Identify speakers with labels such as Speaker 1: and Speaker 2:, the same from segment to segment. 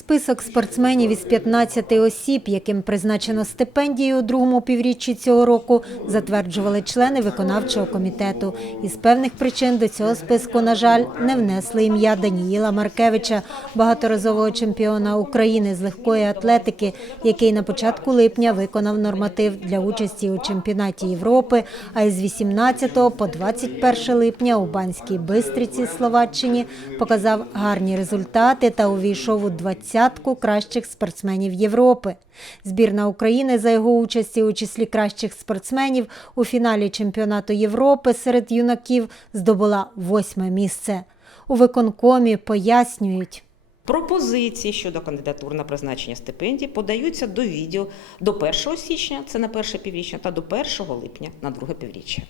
Speaker 1: Список спортсменів із 15 осіб, яким призначено стипендії у другому півріччі цього року, затверджували члени виконавчого комітету. Із певних причин до цього списку, на жаль, не внесли ім'я Даніїла Маркевича, багаторазового чемпіона України з легкої атлетики, який на початку липня виконав норматив для участі у чемпіонаті Європи, а із 18 по 21 липня у Банській Бистриці, Словаччині, показав гарні результати та увійшов у двадцятку кращих спортсменів Європи. Збірна України за його участі у числі кращих спортсменів у фіналі чемпіонату Європи серед юнаків здобула восьме місце. У виконкомі пояснюють.
Speaker 2: Пропозиції щодо кандидатур на призначення стипендій подаються до відео до 1 січня, це на перше півріччя, та до 1 липня на друге півріччя.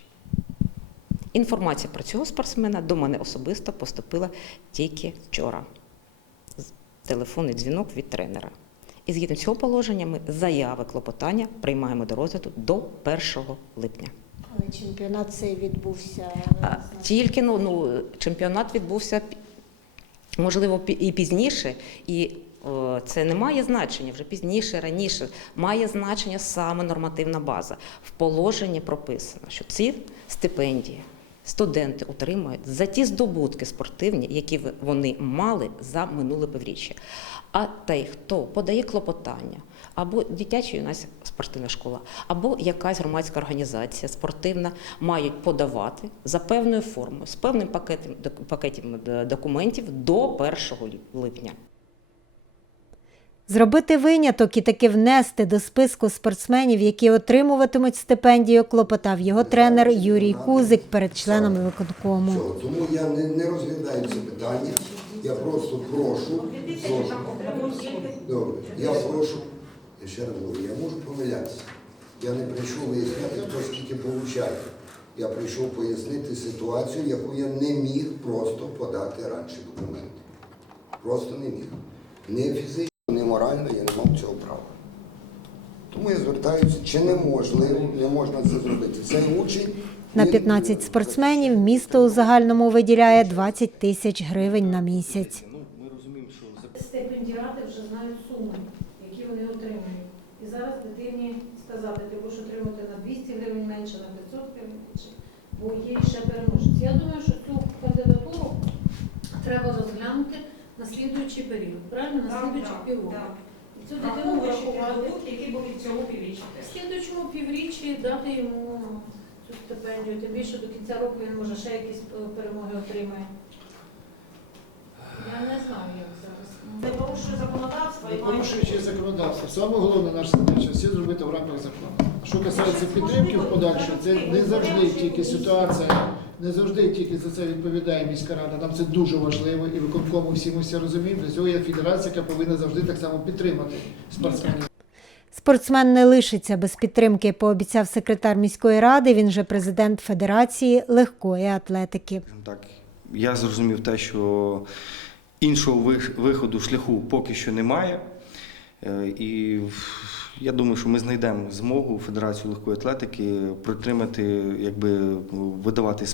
Speaker 2: Інформація про цього спортсмена до мене особисто поступила тільки вчора. Телефонний дзвінок від тренера. І згідно цього положення ми заяви клопотання приймаємо до розгляду до 1 липня.
Speaker 1: Але чемпіонат цей відбувся
Speaker 2: Тільки ну, ну, чемпіонат відбувся можливо і пізніше, і е, це не має значення вже пізніше, раніше. Має значення саме нормативна база. В положенні прописано, що ці стипендії студенти отримають за ті здобутки спортивні, які вони мали за минуле півріччя. А той, хто подає клопотання, або дитяча юнацька спортивна школа, або якась громадська організація спортивна мають подавати за певною формою, з певним пакетом, пакетом документів до 1 липня.
Speaker 1: Зробити виняток і таки внести до списку спортсменів, які отримуватимуть стипендію, клопотав його тренер Юрій Кузик перед членами виконкому.
Speaker 3: Тому я не, не розглядаю це питання. Я просто прошу, прошу. Добре, я прошу, я ще раз говорю, я можу помилятися. Я не прийшов виясняти, хто скільки получає. Я прийшов пояснити ситуацію, яку я не міг просто подати раніше документи. Просто не міг. Не фізично, морально я не мав цього права. Тому я звертаюся, чи неможливо, не можна це зробити. Цей учень.
Speaker 1: На 15 спортсменів місто у загальному виділяє 20 тисяч гривень на місяць.
Speaker 4: Стипендіати вже знають суми, які вони отримують. І зараз дитині сказати, ти будеш отримати на 200 гривень менше, на 500 гривень менше, бо є ще переможці. Я думаю, що цю слідуючий період, правильно? На слідуючих півроку.
Speaker 5: так.
Speaker 4: І цю дитину
Speaker 5: врахувати
Speaker 4: врахувати.
Speaker 5: здобутки, які були в цьому півріччі
Speaker 4: В
Speaker 5: теж.
Speaker 4: слідуючому півріччі дати йому цю стипендію, тим більше до кінця року він може ще якісь е, перемоги отримає. Я не знаю, як зараз.
Speaker 5: Це порушує законодавство і має
Speaker 6: порушуючи законодавство. Саме головне наша задача всі зробити в рамках закону. Що касається підтримки в подальшому, це не завжди тільки ситуація, не завжди тільки за це відповідає міська рада. Нам це дуже важливо і виконкому всі ми все розуміємо. Для цього є федерація, яка повинна завжди так само підтримати спортсменів.
Speaker 1: Спортсмен не лишиться без підтримки, пообіцяв секретар міської ради. Він же президент Федерації легкої атлетики.
Speaker 7: Так, я зрозумів те, що іншого виходу шляху поки що немає. Е, І я думаю, що ми знайдемо змогу Федерацію легкої атлетики протримати, якби видавати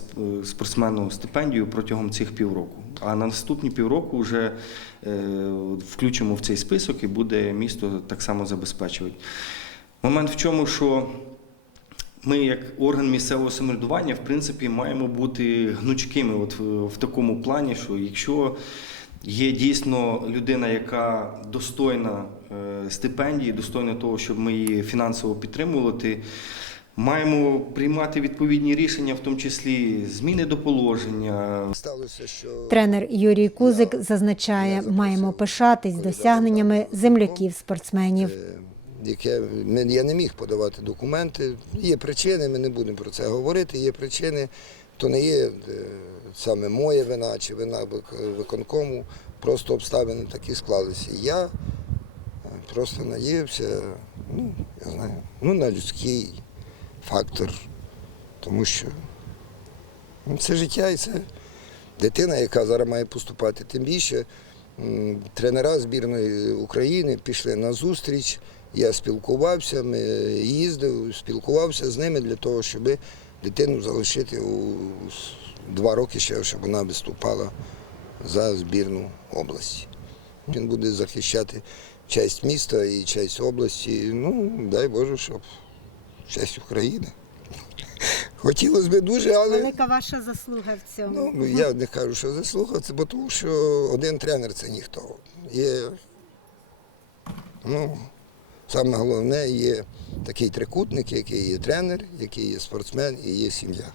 Speaker 7: спортсмену стипендію протягом цих півроку. А на наступні півроку вже е, включимо в цей список і буде місто так само забезпечувати. Момент в чому, що ми, як орган місцевого самоврядування, в принципі, маємо бути гнучкими от в такому плані, що якщо є дійсно людина, яка достойна е, стипендії, достойна того, щоб ми її фінансово підтримували, маємо приймати відповідні рішення, в тому числі зміни до положення,
Speaker 3: Сталося, що
Speaker 1: Тренер Юрій Кузик зазначає, маємо пишатись досягненнями земляків-спортсменів.
Speaker 3: е, яке я не міг подавати документи. Є причини, ми не будемо про це говорити. Є причини, то не є е, саме моя вина чи вина вик- виконкому. Просто обставини такі склалися. Я е, просто надіявся, ну, я знаю, ну, на людський фактор, тому що ну, це життя і це дитина, яка зараз має поступати. Тим більше тренера збірної України пішли на зустріч. Я спілкувався, ми їздив, спілкувався з ними для того, щоб дитину залишити у два роки ще, щоб вона виступала за збірну області. Він буде захищати честь міста і честь області. Ну, дай Боже, щоб честь України. Хотілося б дуже, але
Speaker 1: Велика ваша заслуга в цьому.
Speaker 3: ну, я не кажу, що заслуга, це бо тому, що один тренер це ніхто. Є, ну, саме головне є такий трикутник, який є тренер, який є спортсмен і є сім'я.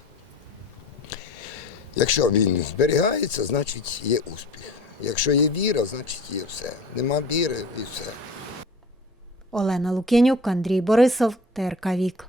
Speaker 3: Якщо він зберігається, значить є успіх. Якщо є віра, значить є все. Нема віри і все.
Speaker 1: Олена Лук'янюк, Андрій Борисов, ТРК Вік.